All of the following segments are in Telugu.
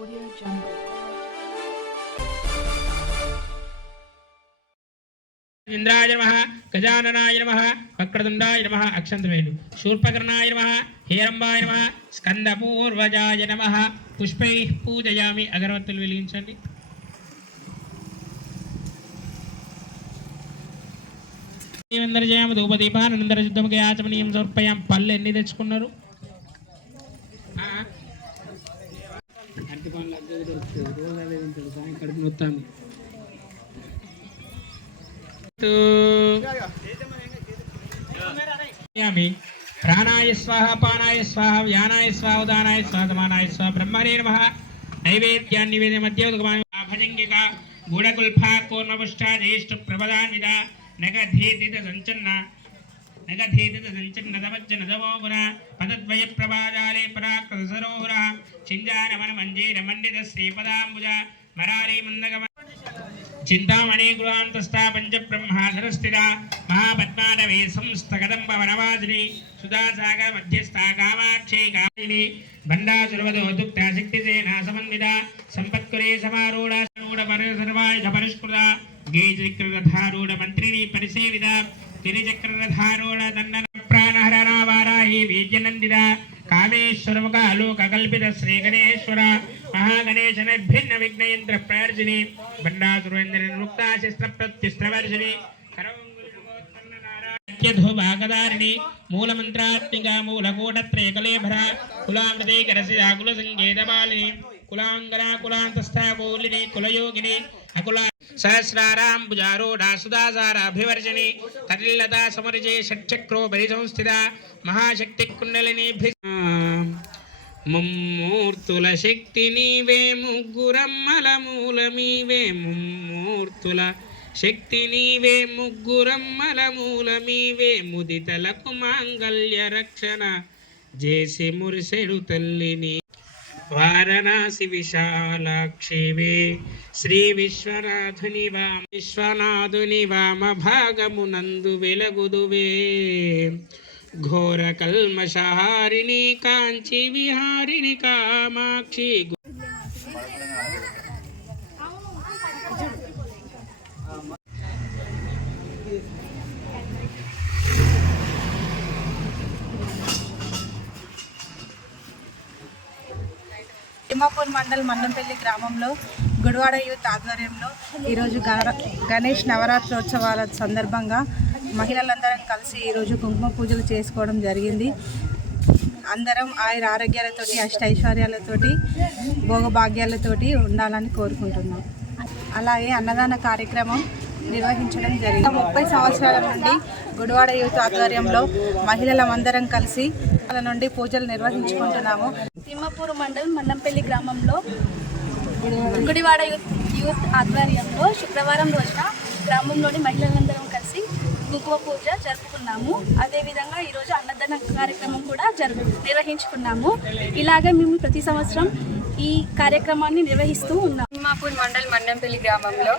Audio Jungle. ఇంద్రాయ నమ గజాననాయ నమ వక్రతుండాయ నమ అక్షంతమేలు. శూర్పకర్ణాయ నమ హేరంబాయ నమ స్కందపూర్వజాయ నమ. పుష్పై పూజయామి అగరవత్తులు వెలిగించండి. అందరజయామ ధూపదీపానందర యుద్ధముకి ఆచమనీయం సమర్పయాం. పళ్ళు ఎన్ని తెచ్చుకున్నారు? అరటి పండ్లు అద్దెకు దొరుకుతుంది రోజు అదే తింటాడు కానీ కడుపు నొత్తాంది. ప్రాణాయ స్వాహ పానాయ స్వాహ వ్యానాయ స్వాహ ఉదానాయ స్వాహ సమానాయ స్వాహ బ్రహ్మణే నమ. నైవేద్యాన్ని నివేద మధ్య భజంగిక గూఢకుల్ఫ కూర్మపుష్ట జ్యేష్ఠ ప్రబలాన్విత నగధేతిత సంచన్న. నగధేతిత సంచన్న నదమజ్జ పదద్వయ ప్రభాజాలే పరాకృత సరోహర చింజానమన మంజీర మండిత శ్రీపదాంబుజ మరారీ మందగమ చింతామణి గృహాంతస్థా పంచబ్రహ్మాధరస్థిత మహాపద్మానవే సంస్థగదంబ వనవాసిని సుధాసాగర మధ్యస్థా కామాక్షి కామిని బండాసురవదో దుక్త శక్తిసేనా సమన్విత సంపత్కురే సమారూఢ రూఢ పరిసర్వాయుధ పరిష్కృత గేజక్రధారూఢ మంత్రిని పరిసేవిత గిరిచక్రధారూఢ దండన ప్రాణహరణ వారాహి వీర్యనందిత కామేశ్వరముఖ అలోక కల్పిత శ్రీ గణేశ్వర మహాగణేశ నిర్భిన్న విఘ్నయంత్ర ప్రవర్జిని బండాసురేంద్ర ముక్తా శస్త్ర ప్రత్యుస్త్రవర్జిని భాగదారిణి మూలమంత్రాత్మిక మూలకూటత్రేకలేభర కులామృతే కరసిదాకుల సంగీతపాలిని కులాంగన కులాంతస్థా కూలిని కులయోగిని అకులా సహస్రారాంబుజారూఢ సుధాసారాభివర్జని తరిల్లతా సమరుజే షట్చక్రో పరిసంస్థిత మహాశక్తి కుండలిని ముమ్మూర్తుల శక్తి నీవే ముగ్గురమ్మల మూలమీవే ముమ్మూర్తుల శక్తి నీవే ముగ్గురమ్మల మూలమీవే ముదితలకు మాంగళ్య రక్షణ. జేసి మురిసెడు తల్లిని వారణాసి విశాలాక్షివే శ్రీ విశ్వనాథుని వామ విశ్వనాథుని వామ భాగమునందు వెలగుదువే ఘోర కల్మషహారిణి కాంచి విహారిణి కామాక్షి తిమ్మాపూర్ మండల్ మండంపల్లి గ్రామంలో గుడివాడ యూత్ ఆధ్వర్యంలో ఈరోజు గణ గణేష్ నవరాత్రోత్సవాల సందర్భంగా మహిళలందరం కలిసి ఈరోజు కుంకుమ పూజలు చేసుకోవడం జరిగింది. అందరం ఆయుర ఆరోగ్యాలతోటి అష్ట ఐశ్వర్యాలతోటి భోగభాగ్యాలతోటి ఉండాలని కోరుకుంటున్నాం. అలాగే అన్నదాన కార్యక్రమం నిర్వహించడం జరిగింది. ముప్పై సంవత్సరాల నుండి గుడివాడ యూత్ ఆధ్వర్యంలో మహిళలమందరం కలిసి వాళ్ళ నుండి పూజలు నిర్వహించుకుంటున్నాము. తిమ్మపూర్ మండలం మండంపల్లి గ్రామంలో గుడివాడ యూత్ యూత్ ఆధ్వర్యంలో శుక్రవారం రోజున గ్రామంలోని మహిళలందరం కలిసి కుంకుమ పూజ జరుపుకున్నాము. అదేవిధంగా ఈరోజు అన్నదాన కార్యక్రమం కూడా జరుపు నిర్వహించుకున్నాము. ఇలాగే మేము ప్రతి సంవత్సరం ఈ కార్యక్రమాన్ని నిర్వహిస్తూ ఉన్నాం తిమ్మాపూర్ మండల్ మండంపల్లి గ్రామంలో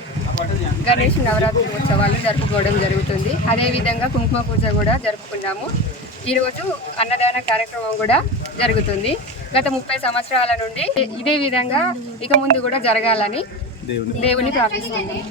గణేష్ నవరాత్రి ఉత్సవాలు జరుపుకోవడం జరుగుతుంది. అదేవిధంగా కుంకుమ పూజ కూడా జరుపుకున్నాము. ఈరోజు అన్నదాన కార్యక్రమం కూడా జరుగుతుంది. గత ముప్పై సంవత్సరాల నుండి ఇదే విధంగా ఇక ముందు కూడా జరగాలని దేవుని ప్రార్థిస్తున్నాము.